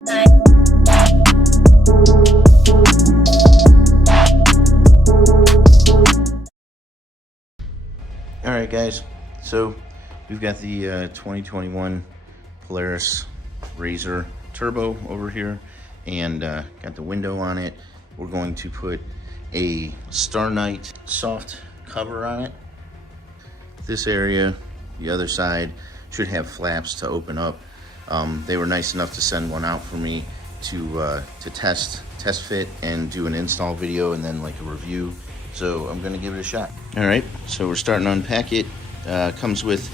All right, guys, so we've got the 2021 Polaris RZR Turbo over here, and got the window on it. We're going to put a StarknightMT soft cover on it. This area, the other side, should have flaps to open up. They were nice enough to send one out for me to test fit and do an install video and then like a review. So I'm gonna give it a shot. All right, so we're starting to unpack it. Comes with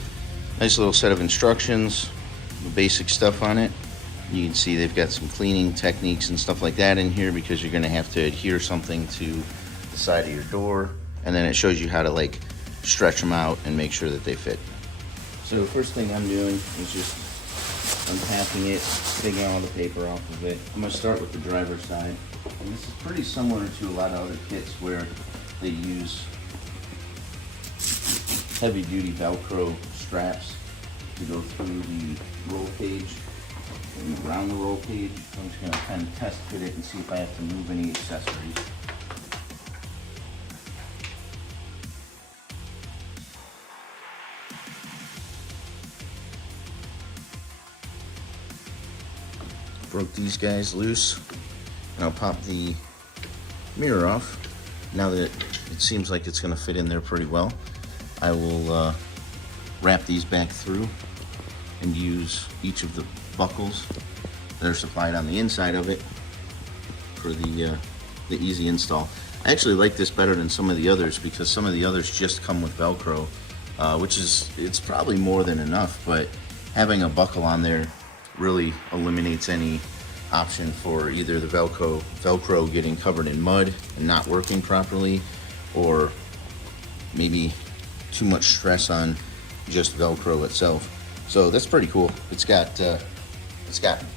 a nice little set of instructions, the basic stuff on it. You can see they've got some cleaning techniques and stuff like that in here because you're gonna have to adhere something to the side of your door. And then it shows you how to like stretch them out and make sure that they fit. So first thing I'm doing is just unpacking it, taking all the paper off of it. I'm gonna start with the driver's side. And this is pretty similar to a lot of other kits where they use heavy duty Velcro straps to go through the roll cage and around the roll cage. I'm just gonna kind of test fit it and see if I have to move any accessories. Broke these guys loose, and I'll pop the mirror off. Now that it seems like it's gonna fit in there pretty well, I will wrap these back through and use each of the buckles that are supplied on the inside of it for the easy install. I actually like this better than some of the others because some of the others just come with Velcro, which is, it's probably more than enough, but having a buckle on there really eliminates any option for either the Velcro getting covered in mud and not working properly, or maybe too much stress on just Velcro itself. So that's pretty cool. It's got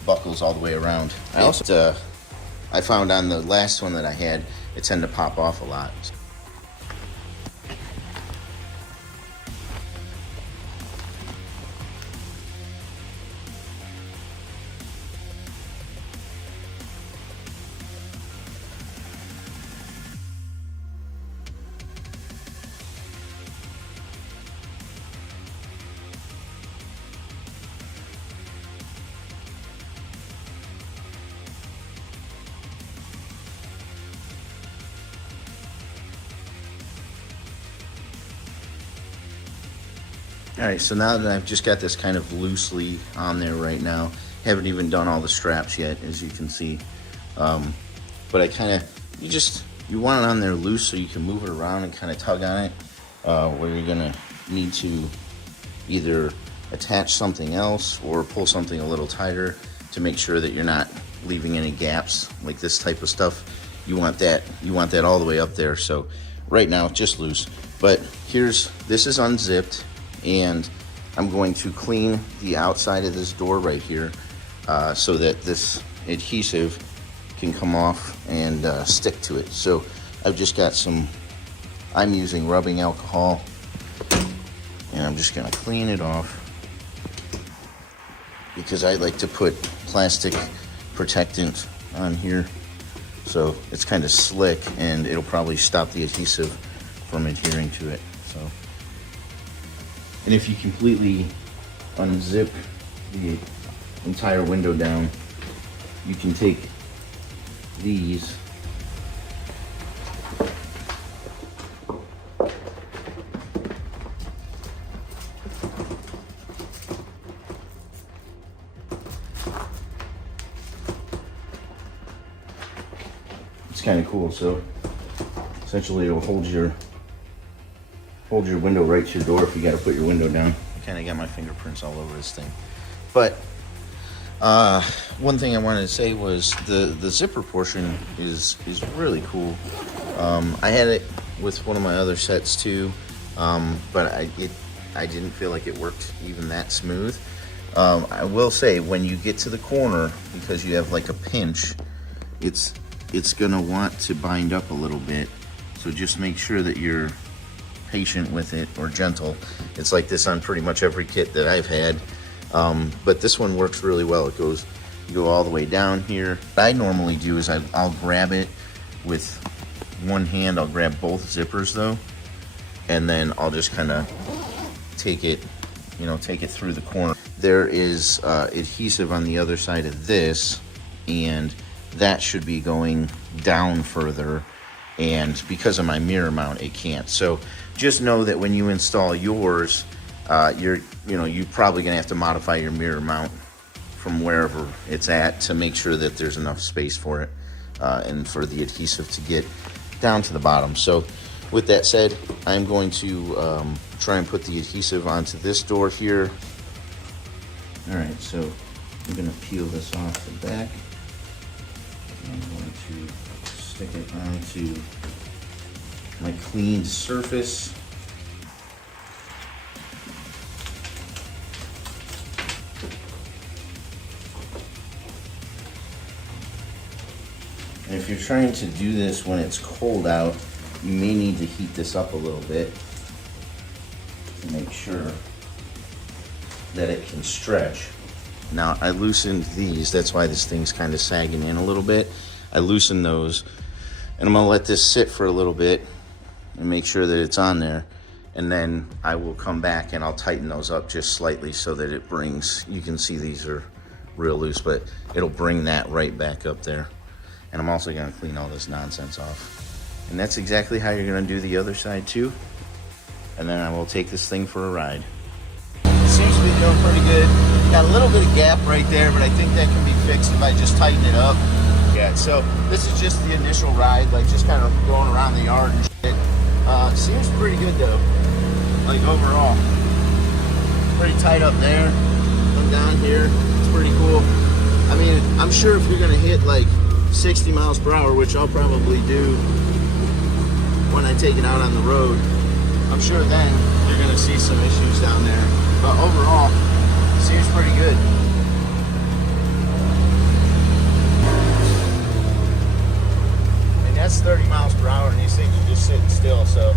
buckles all the way around. I also I found on the last one that I had, it tended to pop off a lot. All right, so now that I've just got this kind of loosely on there right now, haven't even done all the straps yet, as you can see. But I kind of, you want it on there loose so you can move it around and kind of tug on it, where you're gonna need to either attach something else or pull something a little tighter to make sure that you're not leaving any gaps. Like this type of stuff, you want that all the way up there. So right now, just loose. But this is unzipped, and I'm going to clean the outside of this door right here so that this adhesive can come off and stick to it. So I've just got I'm using rubbing alcohol, and I'm just gonna clean it off because I like to put plastic protectant on here so it's kind of slick and it'll probably stop the adhesive from adhering to it. So, and if you completely unzip the entire window down, you can take these it's kind of cool. So essentially it'll hold your window right to your door if you got to put your window down. I kind of got my fingerprints all over this thing. But one thing I wanted to say was the zipper portion is really cool. I had it with one of my other sets too, but I didn't feel like it worked even that smooth. I will say when you get to the corner, because you have like a pinch, it's gonna want to bind up a little bit. So just make sure that you're patient with it, or gentle. It's like this on pretty much every kit that I've had, but this one works really well. It goes go all the way down here. What I normally do is I'll grab it with one hand. I'll grab both zippers though, and then I'll just kind of take it, you know, take it through the corner. There is adhesive on the other side of this, and that should be going down further, and because of my mirror mount it can't. So just know that when you install yours, you're probably gonna have to modify your mirror mount from wherever it's at to make sure that there's enough space for it and for the adhesive to get down to the bottom. So with that said, I'm going to try and put the adhesive onto this door here. All right, so I'm gonna peel this off the back. I'm going to stick it onto my cleaned surface. And if you're trying to do this when it's cold out, you may need to heat this up a little bit to make sure that it can stretch. Now I loosened these, that's why this thing's kind of sagging in a little bit. I loosened those, and I'm gonna let this sit for a little bit and make sure that it's on there. And then I will come back and I'll tighten those up just slightly so that it brings, you can see these are real loose, but it'll bring that right back up there. And I'm also gonna clean all this nonsense off. And that's exactly how you're gonna do the other side too. And then I will take this thing for a ride. Seems to be doing pretty good. Got a little bit of gap right there, but I think that can be fixed if I just tighten it up. Yeah, so this is just the initial ride, like just kind of going around the yard and shit. Seems pretty good though, like overall. Pretty tight up there. Come down here, it's pretty cool. I mean, I'm sure if you're gonna hit like 60 miles per hour, which I'll probably do when I take it out on the road, I'm sure then you're gonna see some issues down there. But overall, seems pretty good. And that's 30 miles per hour, and these things are just sitting still, so